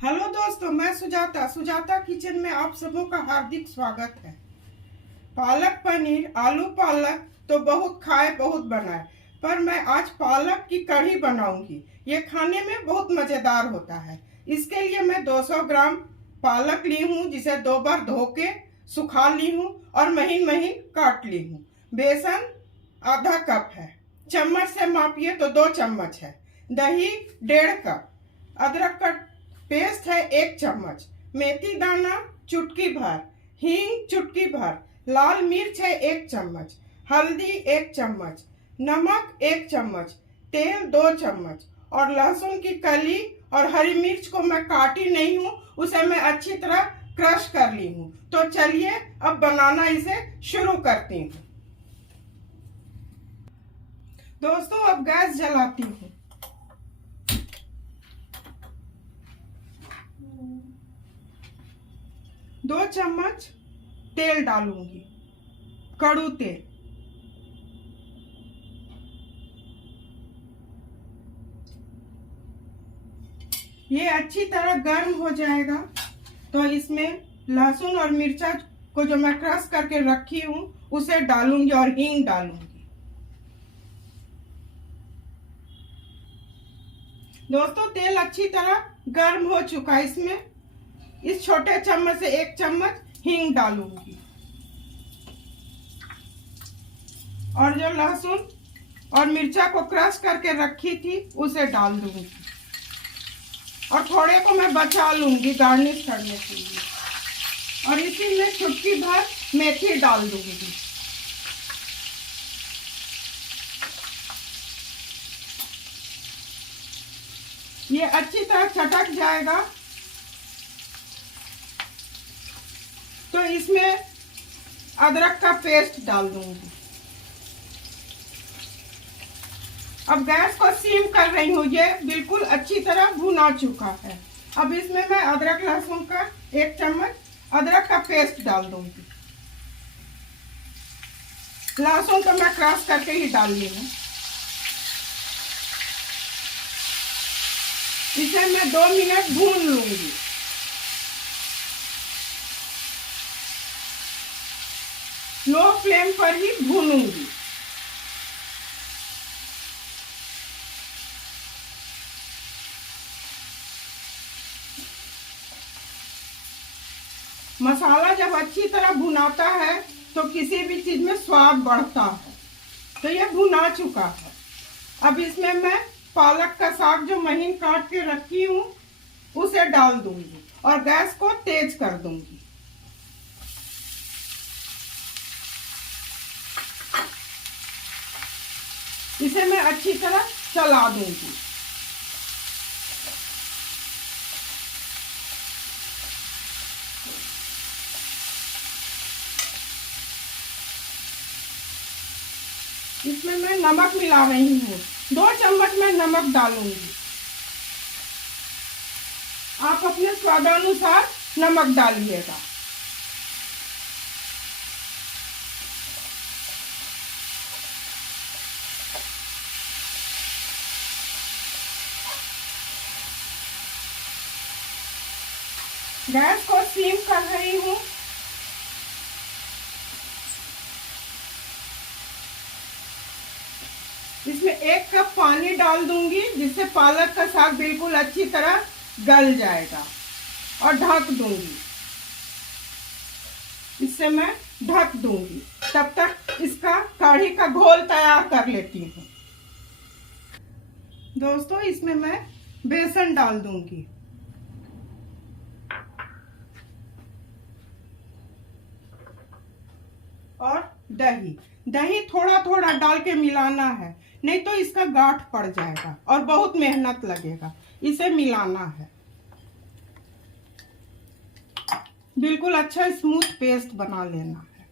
Hello दोस्तों, मैं Sujata Sujata kitchen में आप सबों का हार्दिक स्वागत है। पालक पनीर, आलू पालक तो बहुत खाए बहुत बनाए, पर मैं आज पालक की कढ़ी बनाऊंगी। ये खाने में बहुत मज़ेदार होता है। इसके लिए मैं 200 ग्राम पालक ली हूँ, जिसे 2 बार धो के सुखा ली हूँ और महीन महीन काट ली हूँ। बेसन आधा कप है, चम्मच से मापिए तो 2 चम्मच है। दही 1.5 कप, अदरक का पेस्ट है 1 चम्मच, मेथी दाना चुटकी भर, हींग चुटकी भर, लाल मिर्च है 1 चम्मच, हल्दी 1 चम्मच, नमक 1 चम्मच, तेल 2 चम्मच और लहसुन की कली और हरी मिर्च को मैं काटी नहीं हूँ, उसे मैं अच्छी तरह क्रश कर ली हूँ। तो चलिए अब बनाना इसे शुरू करती हूँ। दोस्तों, अब गैस जलाती हूँ। दो चम्मच तेल डालूंगी, कड़ू तेल। ये अच्छी तरह गर्म हो जाएगा तो इसमें लहसुन और मिर्चा को जो मैं क्रश करके रखी हूँ उसे डालूंगी और हींग डालूंगी। दोस्तों, तेल अच्छी तरह गर्म हो चुका है। इसमें इस छोटे चम्मच से 1 चम्मच हींग डालूंगी और जो लहसुन और मिर्चा को क्रश करके रखी थी उसे डाल दूंगी और थोड़े को मैं बचा लूंगी गार्निश करने के लिए। और इसी में चुटकी भर मेथी डाल दूंगी। ये अच्छी तरह चटक जाएगा तो इसमें अदरक का पेस्ट डाल दूंगी। अब गैस को सीम कर रही हूँ। ये बिल्कुल अच्छी तरह भुना चुका है। अब इसमें मैं अदरक लहसुन का 1 चम्मच अदरक का पेस्ट डाल दूंगी। लहसुन तो मैं क्रश करके ही डाल ली हूँ। इसे मैं 2 मिनट भून लूंगी। लो फ्लेम पर ही भूनूंगी। मसाला जब अच्छी तरह भुनाता है तो किसी भी चीज में स्वाद बढ़ता है। तो ये भुना चुका है। अब इसमें मैं पालक का साग जो महीन काट के रखी हूँ उसे डाल दूंगी और गैस को तेज कर दूंगी। इसे मैं अच्छी तरह चला दूंगी। इसमें मैं नमक मिला रही हूँ। 2 चम्मच मैं नमक डालूंगी। आप अपने स्वादानुसार नमक डालिएगा। गैस को सीम कर रही हूँ। इसमें 1 कप पानी डाल दूंगी, जिससे पालक का साग बिल्कुल अच्छी तरह गल जाएगा और ढक दूंगी। इससे मैं ढक दूंगी। तब तक इसका कढ़ी का घोल तैयार कर लेती हूँ। दोस्तों, इसमें मैं बेसन डाल दूंगी और दही थोड़ा थोड़ा डाल के मिलाना है, नहीं तो इसका गांठ पड़ जाएगा और बहुत मेहनत लगेगा। इसे मिलाना है। बिल्कुल अच्छा स्मूथ पेस्ट बना लेना है।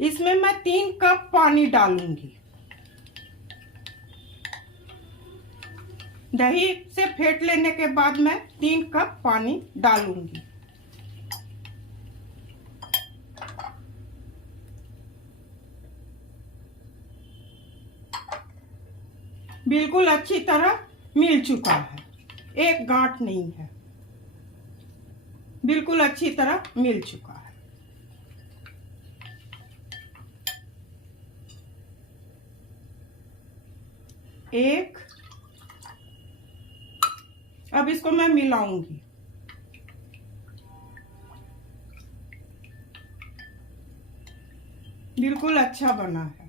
इसमें मैं 3 कप पानी डालूंगी। दही से फेंट लेने के बाद मैं 3 कप पानी डालूंगी। बिल्कुल अच्छी तरह मिल चुका है, एक गांठ नहीं है, बिल्कुल अच्छी तरह मिल चुका है। एक, अब इसको मैं मिलाऊंगी। बिल्कुल अच्छा बना है।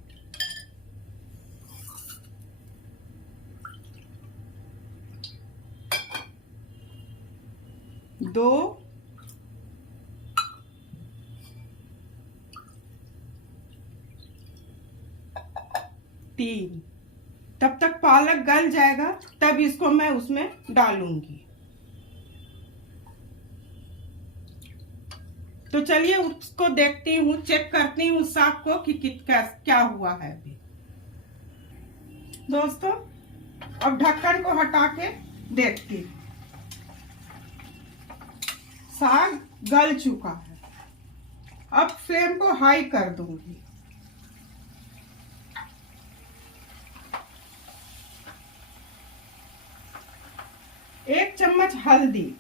दो, तीन, तब तक पालक गल जाएगा, तब इसको मैं उसमें डालूंगी। तो चलिए उसको देखती हूँ, चेक करती हूँ साग को कि क्या हुआ है अभी। दोस्तों अब ढक्कन को हटा के देखती हूँ, साग गल चुका है। अब फ्लेम को हाई कर दूंगी। एक चम्मच हल्दी,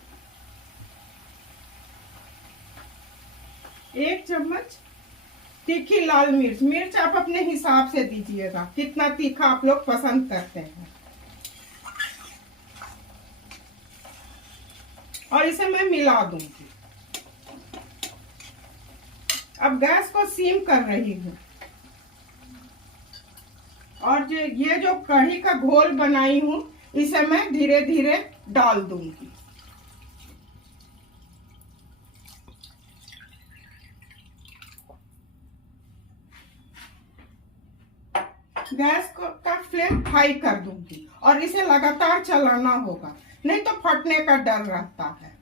एक चम्मच तीखी लाल मिर्च। मिर्च आप अपने हिसाब से दीजिएगा, कितना तीखा आप लोग पसंद करते हैं। और इसे मैं मिला दूंगी। अब गैस को सीम कर रही हूँ और ये जो कढ़ी का घोल बनाई हूँ इसे मैं धीरे धीरे डाल दूंगी। गैस का फ्लेम हाई कर दूंगी और इसे लगातार चलाना होगा, नहीं तो फटने का डर रहता है।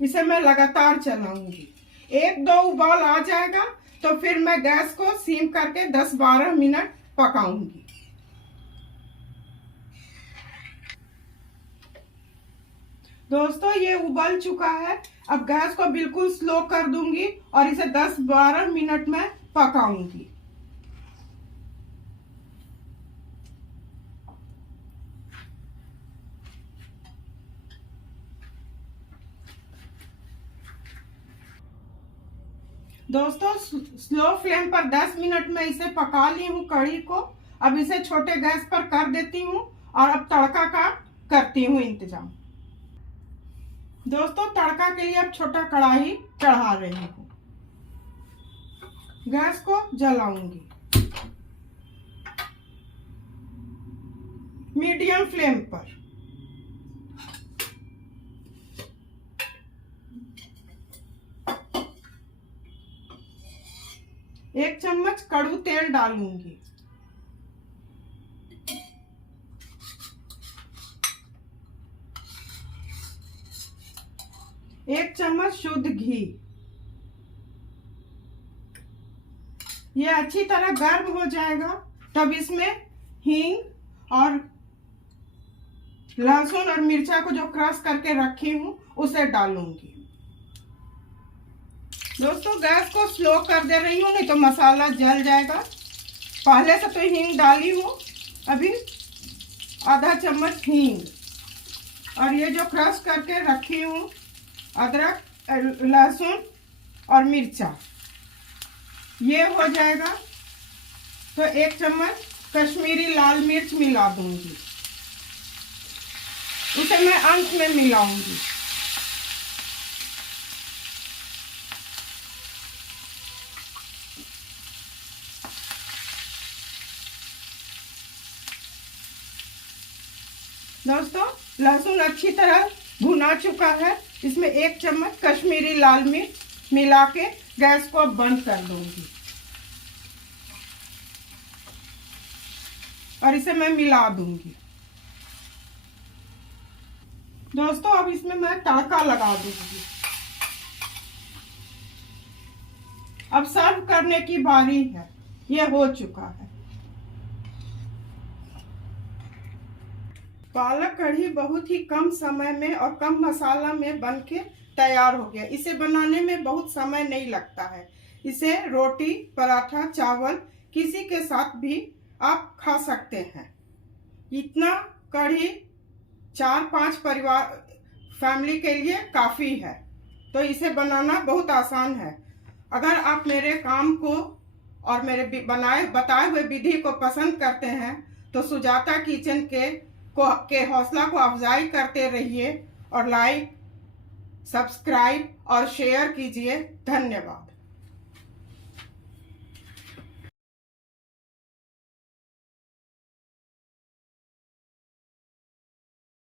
इसे मैं लगातार चलाऊंगी। एक दो उबाल आ जाएगा तो फिर मैं गैस को सीम करके 10-12 मिनट पकाऊंगी। दोस्तों ये उबल चुका है। अब गैस को बिल्कुल स्लो कर दूंगी और इसे 10-12 मिनट में पकाऊंगी। दोस्तों स्लो फ्लेम पर 10 मिनट में इसे पका ली हूँ कढ़ी को। अब इसे छोटे गैस पर कर देती हूँ और अब तड़का का करती हूँ इंतजाम। दोस्तों तड़का के लिए अब छोटा कढ़ाई चढ़ा रही हूँ। गैस को जलाऊंगी मीडियम फ्लेम पर। एक चम्मच कड़ू तेल डालूंगी। एक चम्मच शुद्ध घी। ये अच्छी तरह गर्म हो जाएगा तब इसमें हींग और लहसुन और मिर्चा को जो क्रश करके रखी हूँ उसे डालूंगी। दोस्तों गैस को स्लो कर दे रही हूँ, नहीं तो मसाला जल जाएगा। पहले से तो हींग डाली हूँ, अभी आधा चम्मच हींग और ये जो क्रश करके रखी हूँ अदरक, लहसुन और मिर्चा, ये हो जाएगा तो एक चम्मच कश्मीरी लाल मिर्च मिला दूंगी। उसे मैं अंत में मिलाऊंगी। दोस्तों लहसुन अच्छी तरह भुना चुका है। इसमें एक चम्मच कश्मीरी लाल मिर्च मिला के गैस को बंद कर दूंगी और इसे मैं मिला दूंगी। दोस्तों अब इसमें मैं तड़का लगा दूंगी। अब सर्व करने की बारी है। यह हो चुका है। पालक कढ़ी बहुत ही कम समय में और कम मसाला में बनके तैयार हो गया। इसे बनाने में बहुत समय नहीं लगता है। इसे रोटी, पराठा, चावल किसी के साथ भी आप खा सकते हैं। इतना कढ़ी 4-5 परिवार फैमिली के लिए काफ़ी है। तो इसे बनाना बहुत आसान है। अगर आप मेरे काम को और मेरे बताए हुए विधि को पसंद करते हैं तो सुजाता किचन के हौसला को अफजाई करते रहिए और लाइक, सब्सक्राइब और शेयर कीजिए। धन्यवाद।